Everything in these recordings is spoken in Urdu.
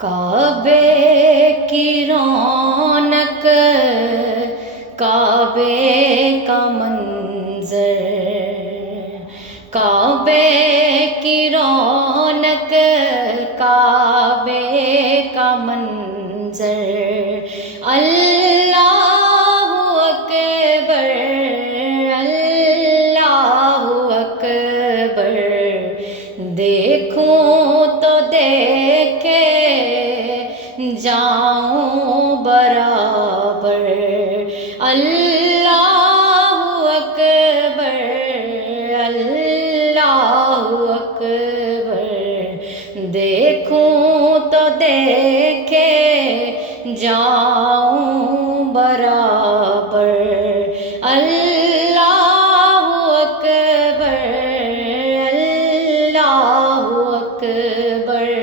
کعبے کی رونق، کعبے کا منظر، کعبے کی رونق، کعبے کا منظر، اللہ اکبر، اللہ اکبر، دیکھوں تو دیکھے جاؤں برابر، اللہ اکبر، اللہ اکبر، دیکھوں تو دیکھے جاؤں برابر، اللہ اکبر، اللہ اکبر۔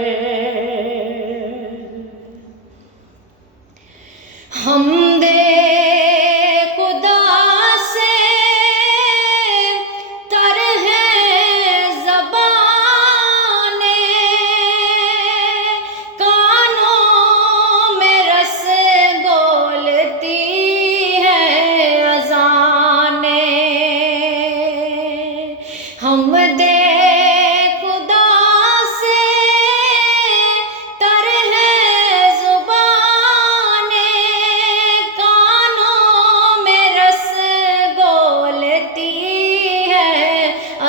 حمد خدا سے تر ہے زبانیں، کانوں میں رس بولتی ہے اذانیں، حمد خدا سے تر ہے زبانیں، کانوں میں رس بولتی ہے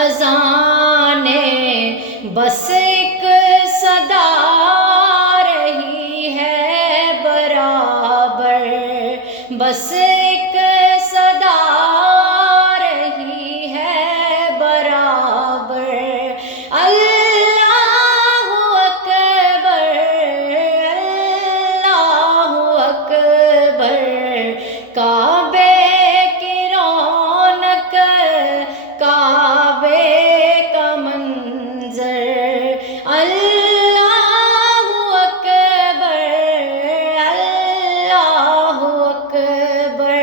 اذانیں، بس ایک صدا رہی ہے برابر، بس ایک صدا رہی ہے برابر، اللہ اکبر، اللہ اکبر، کعبے کی رونق، کعبے کا منظر، اللہ اکبر، اللہ اکبر۔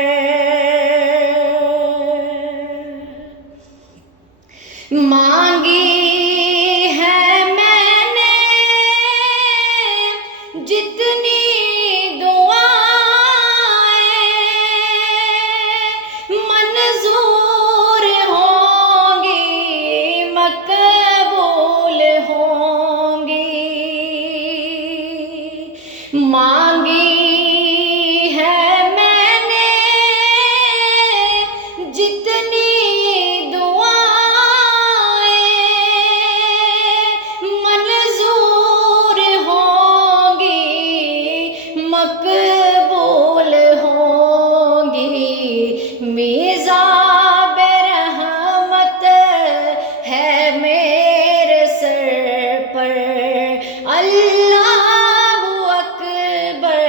مانگی ہے میں نے جتنی دعائیں، منظور ہوں گی، مقبول ہوں گی، مانگی ہے میں نے جتنی مقبول ہوں گی، میزاب رحمت ہے میرے سر پر، اللہ اکبر،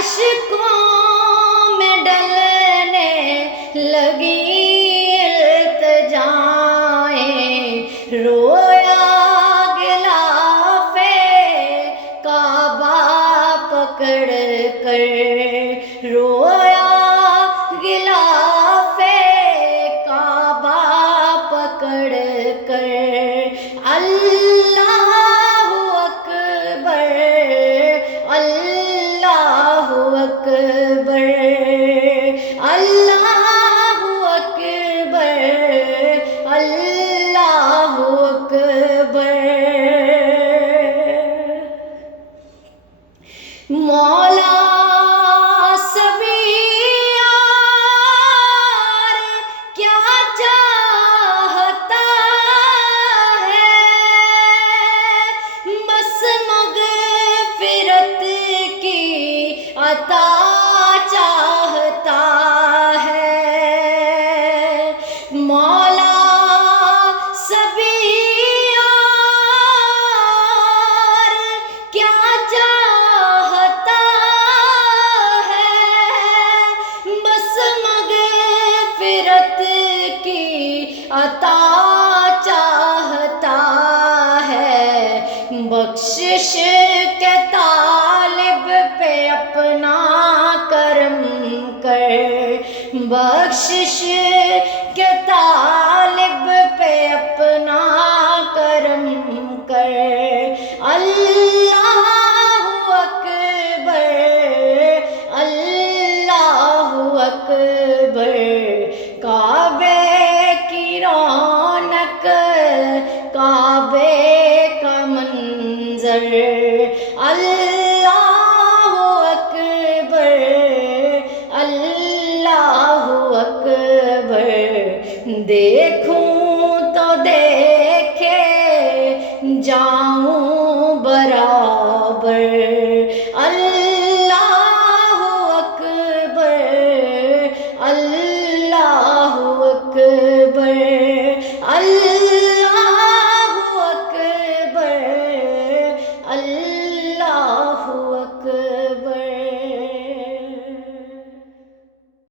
اشکوں میں ڈلنے لگی التجائیں، رویا غلاف کعبہ پکڑ کر، رویا غلاف کعبہ پکڑ کر، اللہ اکبر اللہ اکبر اللہ اکبر اللہ اکبر۔ مولا سبھی یار کیا چاہتا ہے، بس مغفرت کی عطا چاہتا ہے۔ مولا سبھی یار کیا چاہتا ہے، بس مغفرت کی عطا چاہتا ہے۔ بخشش کے طالب پہ اپنا کرم کر، بخشش کے طالب پہ اپنا کرم کر، اللہ اکبر اللہ اکبر۔ کعبے کی رونق کعبے کا منظر، اللہ اکبر اللہ اکبر۔ دیکھوں تو دیکھے جاؤں برابر، اللہ اکبر اللہ